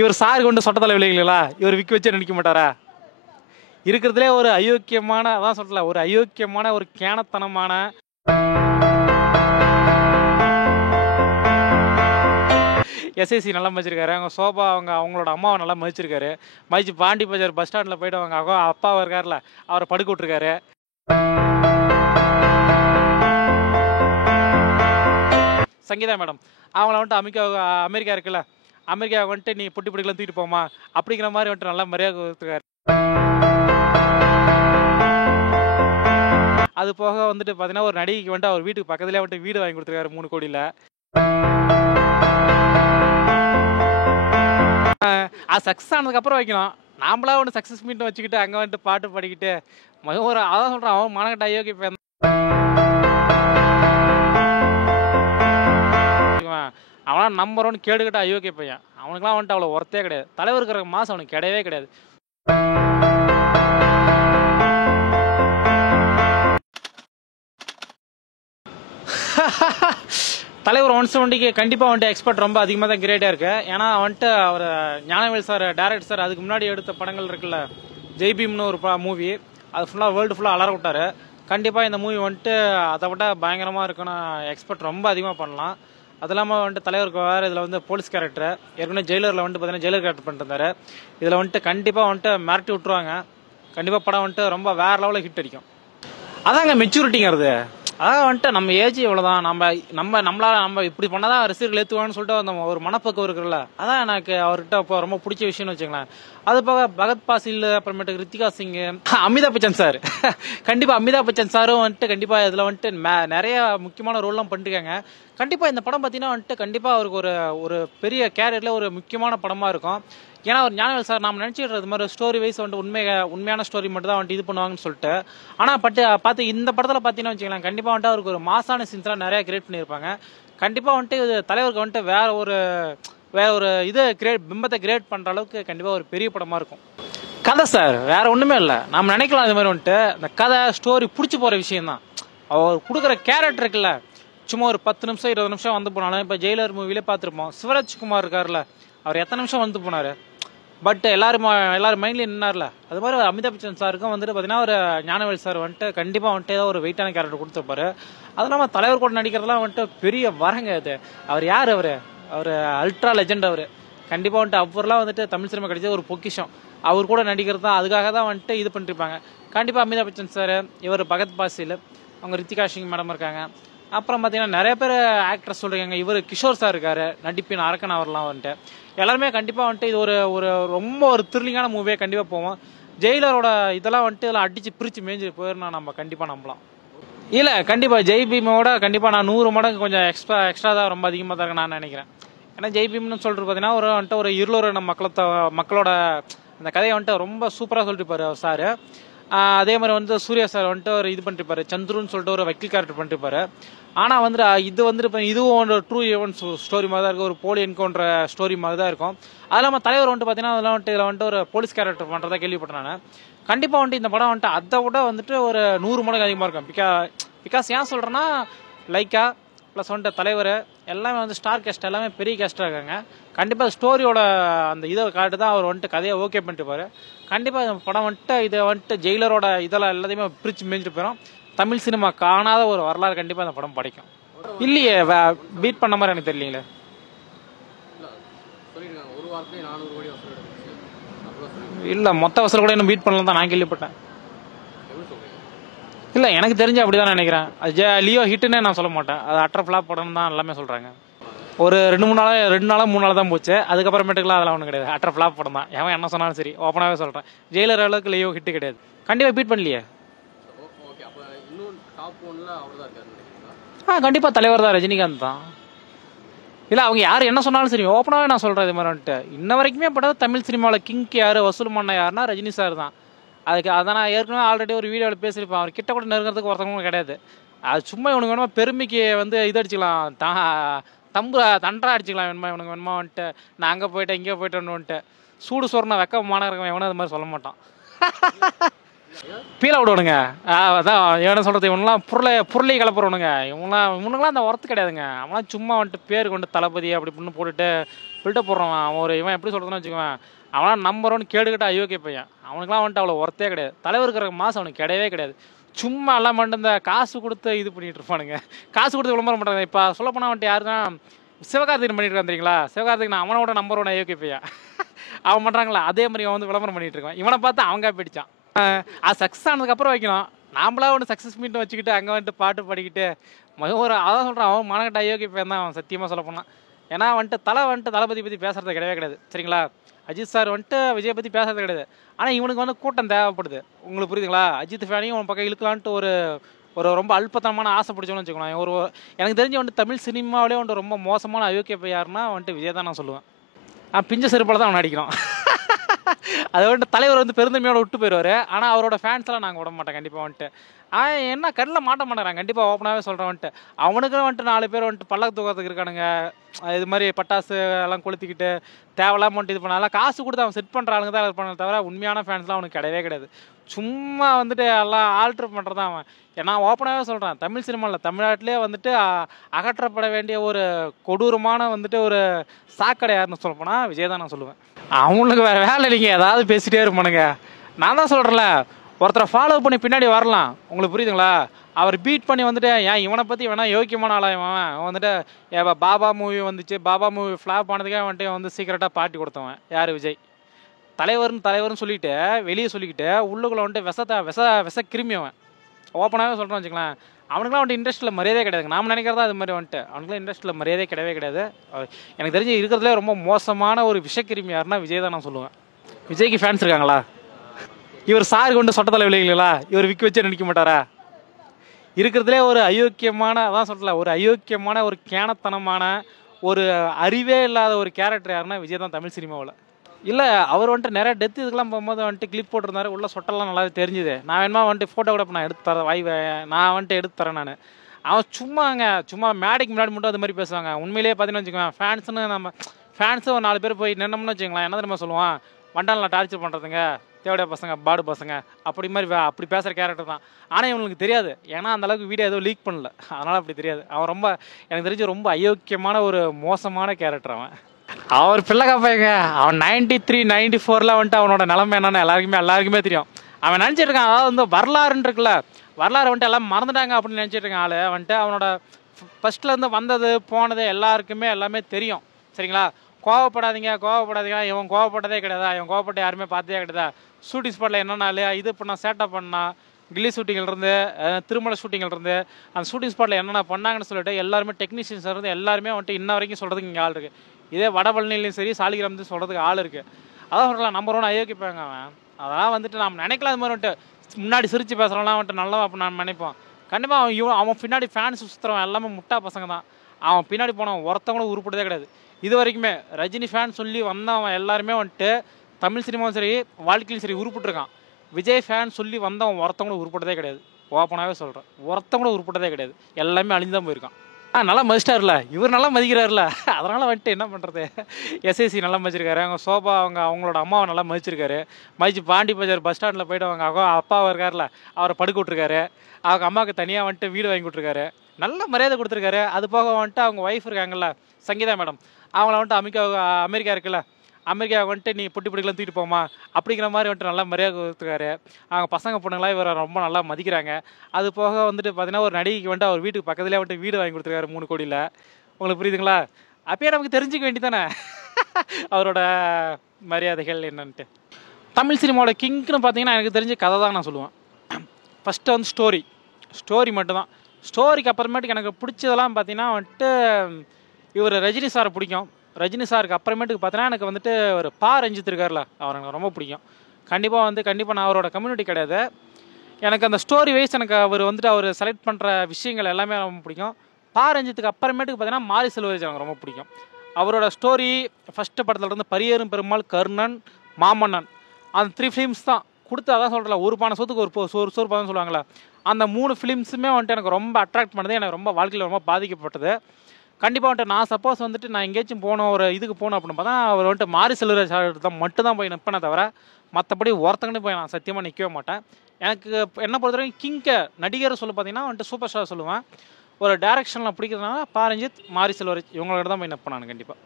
இவர் சார் கொண்டு சொட்ட தலை விளைகளா இவர் விற்க வச்சு நினைக்க மாட்டாரா? இருக்கிறதுலே ஒரு அயோக்கியமான, அதான் சொல்லல, ஒரு அயோக்கியமான ஒரு கேனத்தனமான எஸ்ஐசி நல்லா மதிச்சிருக்காரு. அவங்க சோபா அவங்களோட அம்மாவை நல்லா மதிச்சிருக்காரு. மதிச்சு பாண்டி பஜார் பஸ் ஸ்டாண்டில் போயிட்டு அவங்க அப்பாவை இருக்காருல அவரை படுக்க விட்டுருக்காரு. சங்கீதா மேடம் அவங்கள வந்துட்டு அமெரிக்கா இருக்குல்ல, அமெரிக்கா வந்துட்டு நீ பொட்டி பிடிக்கலாம் தூக்கிட்டு போமா அப்படிங்கிற மாதிரி வந்துட்டு நல்லா மரியாதை கொடுத்துருக்காரு. அது போக வந்துட்டு பார்த்தீங்கன்னா ஒரு நடிகைக்கு வந்துட்டு அவர் வீட்டுக்கு பக்கத்துலேயே வந்துட்டு வீடு வாங்கி கொடுத்துருக்காரு 3 கோடியில். அது சக்ஸஸ் ஆனதுக்கப்புறம் வைக்கலாம். நாமளா ஒன்று சக்ஸஸ் மீட் வச்சுக்கிட்டு அங்கே வந்துட்டு பாட்டு பாடிக்கிட்டு ஒரு அதான் சொல்கிறான் அவன் மானகட்ட அயோக்கிய அவனா நம்பர் 1 கேடுகிட்ட அயோக்கிய பையன். அவனுக்குலாம் வந்துட்டு அவ்வளோ ஒர்த்தே கிடையாது. தலைவருக்கிற மாதம் அவனுக்கு கிடையவே கிடையாது. தலைவர் 170க்கு கண்டிப்பாக வந்துட்டு எக்ஸ்பர்ட் ரொம்ப அதிகமாக தான் கிரேட்டாக இருக்கு. ஏன்னா வந்துட்டு அவர் ஞானவேல் சார் டேரக்டர் சார் அதுக்கு முன்னாடி எடுத்த படங்கள் இருக்குல்ல, ஜெய்பீம்னு ஒரு மூவி, அது ஃபுல்லாக வேர்ல்டு ஃபுல்லாக அலற விட்டாரு. கண்டிப்பாக இந்த மூவி வந்துட்டு அதை விட பயங்கரமாக இருக்குன்னு எக்ஸ்பெக்ட் ரொம்ப அதிகமாக பண்ணலாம். அது இல்லாமல் வந்துட்டு தலைவருக்கு வேறு இதில் வந்து போலீஸ் கேரக்டர், ஏற்கனவே ஜெயிலரில் வந்துட்டு பார்த்தீங்கன்னா ஜெயிலர் கேரக்டர் பண்ணிட்டு இருந்தாரு. இதில் வந்துட்டு கண்டிப்பாக வந்துட்டு மிரட்டி விட்டுருவாங்க. கண்டிப்பாக படம் வந்துட்டு ரொம்ப வேறு லெவலில் ஹிட் அடிக்கும். அதாங்க மெச்சூரிட்டிங்கிறது. அதான் வந்துட்டு நம்ம ஏஜ் இவ்வளோதான், நம்ம இப்படி பண்ணாதான் ரசிகர்கள் ஏற்றுவான்னு சொல்லிட்டு அந்த ஒரு மனப்பக்கம் இருக்குல்ல, அதான் எனக்கு அவர்கிட்ட இப்போ ரொம்ப பிடிச்ச விஷயம்னு வச்சுங்களேன். அது போக பகத் பாசில், அப்புறமேட்டு ரித்திகா சிங், அமிதாப் பச்சன் சார், கண்டிப்பாக அமிதாப் பச்சன் சாரும் வந்துட்டு கண்டிப்பாக இதில் வந்துட்டு நிறைய முக்கியமான ரோல்லாம் பண்ணிருக்காங்க. கண்டிப்பாக இந்த படம் பார்த்தீங்கன்னா வந்துட்டு கண்டிப்பாக அவருக்கு ஒரு பெரிய கேரியரில் ஒரு முக்கியமான படமாக இருக்கும். ஏன்னா ஒரு ஞானவேல் சார் நாம் நினச்சிட்டு இது மாதிரி ஸ்டோரி வைஸ் வந்துட்டு உண்மையான ஸ்டோரி மட்டும் தான் வந்துட்டு இது பண்ணுவாங்கன்னு சொல்லிட்டு, ஆனால் பார்த்து இந்த படத்தில் பார்த்தீங்கன்னா வச்சுக்கலாம் கண்டிப்பாக வந்துட்டு அவருக்கு ஒரு மாசான சீன்ஸ்லாம் நிறையா கிரியேட் பண்ணியிருப்பாங்க. கண்டிப்பாக வந்துட்டு தலைவருக்கு வந்துட்டு வேற ஒரு பிம்பத்தை கிரியேட் பண்ணுற அளவுக்கு கண்டிப்பாக ஒரு பெரிய படமாக இருக்கும். கதை சார் வேற ஒன்றுமே இல்லை. நம்ம நினைக்கலாம் இது மாதிரி வந்துட்டு இந்த கதை ஸ்டோரி பிடிச்சி போகிற விஷயம்தான். அவர் கொடுக்குற கேரக்டர் இருக்குல்ல, சும்மா ஒரு 10 நிமிஷம் 20 நிமிஷம் வந்து போனாலும், இப்போ ஜெயிலர் மூவிலே பார்த்துருப்போம், சிவராஜ்குமார் இருக்கார்ல, அவர் எத்தனை நிமிஷம் வந்து போனார், பட் எல்லாரும் மைண்ட்லேயும் நின்னார்ல. அது மாதிரி அமிதாப் பச்சன் சாருக்கும் வந்துட்டு பார்த்தீங்கன்னா ஒரு ஞானவேல் சார் வந்துட்டு கண்டிப்பாக வந்துட்டு ஏதோ ஒரு வெயிட்டான கேரக்டர் கொடுத்துருப்பாரு. அது இல்லாமல் தலைவர் கூட நடிக்கிறதுலாம் வந்துட்டு பெரிய வரங்க. அவர் யார், அவர் அல்ட்ரா லெஜெண்ட். அவர் கண்டிப்பாக வந்துட்டு அவர்லாம் வந்துட்டு தமிழ் சினிமா கிடைச்ச ஒரு பொக்கிஷம். அவர் கூட நடிக்கிறது தான், அதுக்காக தான் வந்துட்டு இது பண்ணிருப்பாங்க. கண்டிப்பாக அமிதாப் பச்சன் சார், இவர் பகத் பாசில், அவங்க ரித்திகா சிங் மேடம் இருக்காங்க. அப்புறம் பார்த்தீங்கன்னா நிறைய பேர் ஆக்ட்ரஸ் சொல்கிறாங்க. இவர் கிஷோர் சார் இருக்காரு, நடிப்பின் அரக்கன், அவர்லாம் வந்துட்டு எல்லாருமே கண்டிப்பாக வந்துட்டு இது ஒரு ரொம்ப ஒரு த்ரில்லிங்கான மூவியாக கண்டிப்பாக போவோம். ஜெயிலரோட இதெல்லாம் வந்துட்டு இதெல்லாம் அடித்து பிரித்து மேய்ஞ்சி போயிடணும், நம்ம கண்டிப்பாக நம்பலாம். இல்லை கண்டிப்பாக ஜெய்பீமோட கண்டிப்பாக நான் 100 மடங்கு கொஞ்சம் எக்ஸ்ட்ரா தான் ரொம்ப அதிகமாக தான் நான் நினைக்கிறேன். ஏன்னா ஜெய்பீம்னு சொல்லிட்டு பார்த்தீங்கன்னா வந்துட்டு ஒரு இருளூர் மக்களோட அந்த கதையை வந்துட்டு ரொம்ப சூப்பராக சொல்லிட்டுப்பாரு அவர் சார். அதே மாதிரி வந்து சூர்யா சார் வந்துட்டு ஒரு இது பண்ணிருப்பாரு, சந்துருன்னு சொல்லிட்டு ஒரு வக்கீல் கேரக்டர் பண்ணிருப்பாரு. ஆனால் வந்துட்டு இது வந்துட்டு இதுவும் ஒரு ட்ரூ ஈவென்ட் ஸ்டோரி மாதிரி தான் இருக்கும், ஒரு போலி என்கவுண்டர் ஸ்டோரி மாதிரி தான் இருக்கும். அது இல்லாமல் தலைவர் வந்துட்டு பார்த்தீங்கன்னா அதெல்லாம் வந்துட்டு இதில் வந்துட்டு ஒரு போலீஸ் கேரக்டர் பண்ணுறதா கேள்விப்பட்டேன் நான். கண்டிப்பாக வந்துட்டு இந்த படம் வந்துட்டு அதை விட வந்துட்டு ஒரு 100 மடங்கு அதிகமாக இருக்கும். பிகாஸ் ஏன் சொல்கிறேன்னா லைக்கா ப்ளஸ் வந்துட்டு தலைவர் எல்லாமே வந்து ஸ்டார் கேஸ்ட், எல்லாமே பெரிய கேஸ்டாக இருக்காங்க. கண்டிப்பாக ஸ்டோரியோட அந்த இதை காட்டு தான் அவர் வந்துட்டு கதையை ஓகே பண்ணிட்டுப்பாரு. கண்டிப்பாக இந்த படம் வந்துட்டு இதை வந்துட்டு ஜெயிலரோட இதெல்லாம் எல்லாத்தையுமே பிரித்து மேய்ஞ்சிட்டு போயிடும். தமிழ் சினிமா காணாத ஒரு வரலாறு கண்டிப்பாக இந்த படம் படைக்கும். இல்லையே பீட் பண்ண மாதிரி எனக்கு தெரியலீங்களே. இல்லை மொத்த வசூல் கூட இன்னும் பீட் பண்ணலாம் தான் நான் கேள்விப்பட்டேன். இல்லை எனக்கு தெரிஞ்சு அப்படி தான் நினைக்கிறேன். லியோ ஹிட்டுன்னே நான் சொல்ல மாட்டேன், அது அட்டர் ஃப்ளாப் படம் தான் எல்லாமே சொல்கிறாங்க. ஒரு 2 நாளாக 3 நாள் தான் போச்சு. அதுக்கப்புறமேட்டுக்குலாம் அதெல்லாம் ஒன்றும் கிடையாது, அட்டர் ஃப்ளாப் படம் தான். எவன் என்ன சொன்னாலும் சரி, ஓப்பனாகவே சொல்கிறேன். ஜெயிலர் அளவுக்கு லியோ ஹிட்டு கிடையாது. கண்டிப்பாக பீட் பண்ணலையே. கண்டிப்பாக தலைவர் தான், ரஜினிகாந்த் தான். இல்லை அவங்க யார் என்ன சொன்னாலும் சரி, ஓப்பனாகவே நான் சொல்கிறேன். இது மாதிரி வந்துட்டு இன்ன வரைக்குமே படம் தமிழ் சினிமாவில் கிங்க் யார், வசூல் பண்ண யாருன்னா ரஜினி சார் தான். அதை நான் ஏற்கனவே ஆல்ரெடி ஒரு வீடியோவில் பேசியிருப்பேன். அவர் கிட்ட கூட நெருங்கிறதுக்கு ஒருத்தவங்களும் கிடையாது. அது சும்மா இவனுக்கு வேணுமா பெருமைக்கு வந்து இது அடிச்சுக்கலாம், தண்டா அடிச்சுக்கலாம். வேணுமா இவனுக்கு வேணுமா வந்துட்டு நான் அங்கே போயிட்டேன் இங்கே போயிட்டேன்னு வந்துட்டு சூடு சோறுனா வெக்கமான இருக்கவன் எவனும் அது மாதிரி சொல்ல மாட்டான். பீல விடுவானுங்க. அதான் என்ன சொல்கிறது, இவனெலாம் பொருளை கிளப்புறவனுங்க. இவனுங்களாம் அந்த ஒர்த்து கிடையாதுங்க. அவங்களாம் சும்மா வந்துட்டு பேர் கொண்டு தளபதி அப்படி பண்ணு போட்டுட்டு பில்டப் போடுறவன் அவன் இவன் எப்படி சொல்கிறதுன்னு வச்சுக்குவேன், அவனால் நம்பர் ஒன் கேடுகட்ட அயோக்கிய பையன். அவனுக்குலாம் வந்துட்டு அவ்வளோ ஒர்த்தே கிடையாது. தலைவர் இருக்கிற மாதம் அவனுக்கு கிடையவே கிடையாது. சும்மா எல்லாம் மட்டும் இந்த காசு கொடுத்து இது பண்ணிட்டு இருப்பானுங்க. காசு கொடுத்து விளம்பரம் பண்ணுறாங்க. இப்போ சொல்லப்போனால் வந்துட்டு யாருன்னா சிவகார்த்திகேயன் பண்ணிட்டு இருக்கான் தெரியுங்களா? சிவகார்த்திகேயன் அவனோட நம்பர் ஒன் அயோக்கிய பையன். அவன் பண்ணுறாங்களா அதே மாதிரி அவன் வந்து விளம்பரம் பண்ணிட்டு இருக்கான். இவனை பார்த்து அவங்க பிடிச்சான். அது சக்ஸஸ் ஆனதுக்கப்புறம் வைக்கணும். நாமளா ஒன்று சக்ஸஸ் மீட் வச்சுக்கிட்டு அங்கே வந்துட்டு பாட்டு பாடிக்கிட்டு ஒரு அதான் சொல்கிறான், அவன் மானகட்ட அயோக்கிய பையன் தான் அவன் சத்தியமாக சொல்ல போனான். ஏன்னா வந்துட்டு தளபதி பற்றி பேசுறது கிடையவே கிடையாது. சரிங்களா? அஜித் சார் வந்துட்டு விஜய் பற்றி பேசுறது கிடையாது. ஆனால் இவனுக்கு வந்து கூட்டம் தேவைப்படுது. உங்களுக்கு புரியுதுங்களா? அஜித் ஃபேனையும் உன் பக்கம் இழுக்கலான்ட்டு ஒரு ஒரு ரொம்ப அல்பத்தனமான ஆசை பிடிச்சோன்னு வச்சுக்கணும். எனக்கு தெரிஞ்சு வந்துட்டு தமிழ் சினிமாவிலே வந்துட்டு ரொம்ப மோசமான அயோக்கிய பையாருன்னா வந்துட்டு விஜய் தான் நான் சொல்லுவேன். பிஞ்ச செருப்பால் தான் அவன் அடிக்கிறோம். அதை வந்துட்டு தலைவர் வந்து பெருந்தன்மையோட விட்டு போயிடுவார். ஆனால் அவரோட ஃபேன்ஸ்லாம் நாங்கள் விட மாட்டோம் கண்டிப்பாக வந்துட்டு. என்ன கண்ணில் மாட்ட மாட்டேறாங்க கண்டிப்பாக ஓப்பனாகவே சொல்கிறேன் வந்துட்டு. அவனுக்குன்னு வந்துட்டு 4 பேர் வந்துட்டு பல்லக்கு தூக்கத்துக்கு இருக்கானுங்க. இது மாதிரி பட்டாசு எல்லாம் கொளுத்திக்கிட்டு தேவையில்லாம வந்துட்டு இது பண்ணாலும் காசு கொடுத்து அவன் செட் பண்ணுற ஆளுங்க தான் பண்ண தவிர உண்மையான ஃபேன்ஸ்லாம் அவனுக்கு கிடையவே கிடையாது. சும்மா வந்துட்டு எல்லாம் ஆல்ட்ரு பண்ணுறது தான் அவன். ஏன்னா ஓப்பனாகவே சொல்கிறேன், தமிழ் சினிமாவில் தமிழ்நாட்டிலே வந்துட்டு அகற்றப்பட வேண்டிய ஒரு கொடூரமான வந்துட்டு ஒரு சாக்கடை யாருன்னு சொல்ல போனால் விஜய் தான் நான் சொல்லுவேன். அவனுக்கு வேறு வேலை இல்லைங்க, ஏதாவது பேசிகிட்டே இருப்பானுங்க. நான் தான் சொல்கிறேன்ல, ஒருத்தரை ஃபாலோ பண்ணி பின்னாடி வரலாம். உங்களுக்கு புரியுதுங்களா? அவர் பீட் பண்ணி வந்துட்டு ஏன் இவனை பற்றி வேணா யோக்கியமான ஆளாக அவன் வந்துட்டு பாபா மூவி வந்துச்சு, பாபா மூவி ஃப்ளாப் ஆனதுக்கே வந்துட்டு வந்து சீக்கிரட்டாக பார்ட்டி கொடுத்தவன் யார்? விஜய். தலைவர்னு சொல்லிட்டு வெளியே சொல்லிக்கிட்டு உள்ளுக்குள்ளே வந்துட்டு விஷ கிருமி அவன். ஓப்பனாகவே சொல்கிறேன் வச்சுக்கலாம். அவனுக்குலாம் வந்துட்டு இண்டஸ்ட்ரியில் மரியாதை கிடையாது. நாம் நினைக்கிறதா அது மாதிரி வந்துட்டு அவனுக்குலாம் இண்டஸ்ட்ரியில் மரியாதை கிடையவே கிடையாது. எனக்கு தெரிஞ்சு இருக்கிறதுலே ரொம்ப மோசமான ஒரு விஷக்கிருமி யாருன்னா விஜய் தான் நான் சொல்லுவேன். விஜய்க்கு ஃபேன்ஸ் இருக்காங்களா? இவர் சார் கொண்டு சொட்ட தலை விளையாங்களா? இவர் விற்க வச்சு நினைக்க மாட்டாரா? இருக்கிறதுலே ஒரு அயோக்கியமான, அதான் சொல்லல, ஒரு அயோக்கியமான ஒரு கேனத்தனமான ஒரு அறிவே இல்லாத ஒரு கேரக்டர் யாருன்னா விஜய் தான் தமிழ் சினிமாவில். இல்லை, அவர் வந்துட்டு நிறைய டெத்து இதுக்கெல்லாம் போகும்போது வந்துட்டு கிளிப் போட்டிருந்தாரு. உள்ள சொட்டெல்லாம் நல்லாவே தெரிஞ்சுது. நான் வேணுமா வந்துட்டு ஃபோட்டோ கூட நான் எடுத்து தரேன், நான் வந்துட்டு எடுத்து தரேன். அவன் சும்மா மேடைக்கு முன்னாடி மட்டும் அது மாதிரி பேசுவாங்க. உண்மையிலேயே பார்த்தீங்கன்னு வச்சுக்கோங்க, ஃபேன்ஸுன்னு நம்ம ஃபேன்ஸு ஒரு 4 பேர் போய் நின்னோம்னு வச்சுக்கலாம், என்ன தெரியுமா சொல்லுவான்? வண்டானில் டார்ச்சர் பண்ணுறதுங்க, தேவையா பசங்க, பாடு பசங்க, அப்படி பேசுகிற கேரக்டர் தான். ஆனால் இவங்களுக்கு தெரியாது, ஏன்னா அந்தளவுக்கு வீடியோ எதுவும் லீக் பண்ணல, அதனால் அப்படி தெரியாது. அவன் எனக்கு தெரிஞ்சு ரொம்ப அயோக்கியமான ஒரு மோசமான கேரக்டர் அவன். அவர் பிள்ளைக்காப்பைங்க. அவன் 93 94 வந்துட்டு அவனோட நிலைமை என்னன்னு எல்லாருக்குமே தெரியும். அவன் நினச்சிட்டு இருக்கான், அதாவது வந்து வரலாறுன்னு இருக்குல்ல, வரலாறு வந்துட்டு எல்லாம் மறந்துட்டாங்க அப்படின்னு நினச்சிட்டு இருக்கான் ஆள். வந்துட்டு அவனோட ஃபர்ஸ்ட்லேருந்து வந்தது போனது எல்லாமே தெரியும். சரிங்களா? கோவப்படாதீங்க, இவன் கோவப்பட்டதே கிடையாதா? இவன் கோவப்பட்டு யாருமே பார்த்ததே கிடையாதா? ஷூட்டிங் ஸ்பாட்டில் என்னன்னாலே இது பண்ணால் சேட்டை பண்ணால் கில்லி ஷூட்டிங்கிலிருந்து திருமலை ஷூட்டிங்கிலிருந்து அந்த ஷூட்டிங் ஸ்பாட்டில் என்னென்ன பண்ணாங்கன்னு சொல்லிட்டு எல்லாருமே டெக்னீஷியன்ஸ் இருந்து எல்லாருமே வந்துட்டு இன்ன வரைக்கும் சொல்கிறதுக்கு இங்கே ஆள் இருக்குது. இதே வடபழனிலையும் சரி சாலிகிராமத்தையும் சொல்கிறதுக்கு ஆள் இருக்குது. அதான் சொல்லலாம், நம்பர் 1 அயோக்கிப்பாங்க அவன். அதெல்லாம் வந்துட்டு நம்ம நினைக்கலாம். அது மாதிரி வந்துட்டு முன்னாடி சிரித்து பேசுகிறவங்களாம் வந்துட்டு நல்லா அப்போ நான் நினைப்போம். கண்டிப்பாக அவன் பின்னாடி ஃபேன்ஸ் சுற்றுறவன் எல்லாமே முட்டா பசங்க தான். அவன் பின்னாடி போனவன் ஒருத்தவங்களும் உருப்படுதே கிடையாது. இது வரைக்குமே ரஜினி ஃபேன் சொல்லி வந்தவன் எல்லாருமே வந்துட்டு தமிழ் சினிமாவும் சரி வாழ்க்கையிலும் சரி உருப்பிட்டுருக்கான். விஜய் ஃபேன் சொல்லி வந்தவன் ஒருத்தவங்களும் உருப்பட்டதே கிடையாது. ஓப்பனாகவே சொல்கிறேன், ஒருத்தவங்களும் உருப்பட்டதே கிடையாது. எல்லாமே அழிஞ்சு தான் போயிருக்கான். நல்லா மதிச்சிட்டார்ல, இவர் நல்லா மதிக்கிறாருல, அதனால் வந்துட்டு என்ன பண்ணுறது? எஸ்ஐசி நல்லா மதிச்சிருக்காரு, அவங்க சோபா அவங்களோட அம்மாவை நல்லா மதிச்சிருக்காரு. மதிச்சு பாண்டி பஜார் பஸ் ஸ்டாண்டில் போய்ட்டு அவங்க அப்பாவை இருக்கார்ல அவரை படுக்க விட்ருக்காரு. அவங்க அம்மாவுக்கு தனியாக வந்துட்டு வீடு வாங்கி கொடுத்துருக்காரு. நல்ல மரியாதை கொடுத்துருக்காரு. அது போக வந்துட்டு அவங்க ஒய்ஃப் இருக்காங்கல்ல சங்கீதா மேடம், அவங்கள வந்துட்டு அமெரிக்கா இருக்குல்ல, அமெரிக்கா வந்துட்டு நீ பொட்டி பிடிக்கலாம் தூக்கிட்டு போமா அப்படிங்கிற மாதிரி வந்துட்டு நல்லா மரியாதை கொடுத்துருக்காரு. அவங்க பசங்க பொண்ணுங்களாம் இவரை ரொம்ப நல்லா மதிக்கிறாங்க. அது போக வந்துட்டு பார்த்தீங்கன்னா ஒரு நடிகைக்கு வந்துட்டு அவர் வீட்டுக்கு பக்கத்துலேயே வந்துட்டு வீடு வாங்கி கொடுத்துருக்காரு 3 கோடியில். உங்களுக்கு புரியுதுங்களா? அப்பயே நமக்கு தெரிஞ்சுக்க வேண்டியதானே அவரோட மரியாதைகள் என்னன்ட்டு. தமிழ் சினிமாவோட கிங்க்னு பார்த்தீங்கன்னா எனக்கு தெரிஞ்ச கதை தான் நான் சொல்லுவேன். ஃபஸ்ட்டு வந்து ஸ்டோரி மட்டும்தான். ஸ்டோரிக்கு அப்புறமேட்டுக்கு எனக்கு பிடிச்சதெல்லாம் பார்த்தீங்கன்னா வந்துட்டு இவர் ரஜினி சாரை பிடிக்கும். ரஜினி சாருக்கு அப்புறமேட்டுக்கு பார்த்தீங்கன்னா எனக்கு வந்துட்டு ஒரு ரஞ்சித் இருக்கார்ல, அவர் எனக்கு ரொம்ப பிடிக்கும். கண்டிப்பாக நான் அவரோட கம்யூனிட்டி கிடையாது. எனக்கு அந்த ஸ்டோரி வைஸ் எனக்கு அவர் செலக்ட் பண்ணுற விஷயங்கள் எல்லாமே ரொம்ப பிடிக்கும். ரஞ்சித்துக்கு அப்புறமேட்டுக்கு பார்த்தீங்கன்னா மாரி செல்வராஜ் எனக்கு ரொம்ப பிடிக்கும். அவரோட ஸ்டோரி ஃபஸ்ட்டு படத்தில் இருந்து பரியேறும் பெருமாள், கர்ணன், மாமன்னன், அந்த 3 ஃபிலிம்ஸ் தான் கொடுத்து. அதான் சொல்கிறல, ஒரு பானை சோத்துக்கு ஒரு சோறு பாதம் சொல்லுவாங்களா, அந்த 3 ஃபிலிம்ஸுமே வந்துட்டு எனக்கு ரொம்ப அட்ராக்ட் பண்ணது. எனக்கு ரொம்ப வாழ்க்கையில் ரொம்ப பாதிக்கப்பட்டது. கண்டிப்பாக வந்துட்டு நான் சப்போஸ் வந்துட்டு நான் எங்கேயாச்சும் போகணும், ஒரு இதுக்கு போகணும் அப்படின்னு பார்த்தா அவர் வந்துட்டு மாரி செல்வராஜ் தான் மட்டும்தான் போய் நிற்பேனே தவிர மற்றபடி ஒருத்தங்கன்னு போய் நான் சத்தியமாக நிற்கவே மாட்டேன். எனக்கு என்ன பொறுத்த வரைக்கும் கிங்க நடிகர் சொல்ல பார்த்தீங்கன்னா வந்துட்டு சூப்பர் ஸ்டார் சொல்லுவேன். ஒரு டேரக்ஷனில் பிடிக்கிறதுனால ரஞ்சித், மாரி செல்வராஜ் இவங்களோட தான் போய் நிற்பேன் நான் கண்டிப்பாக.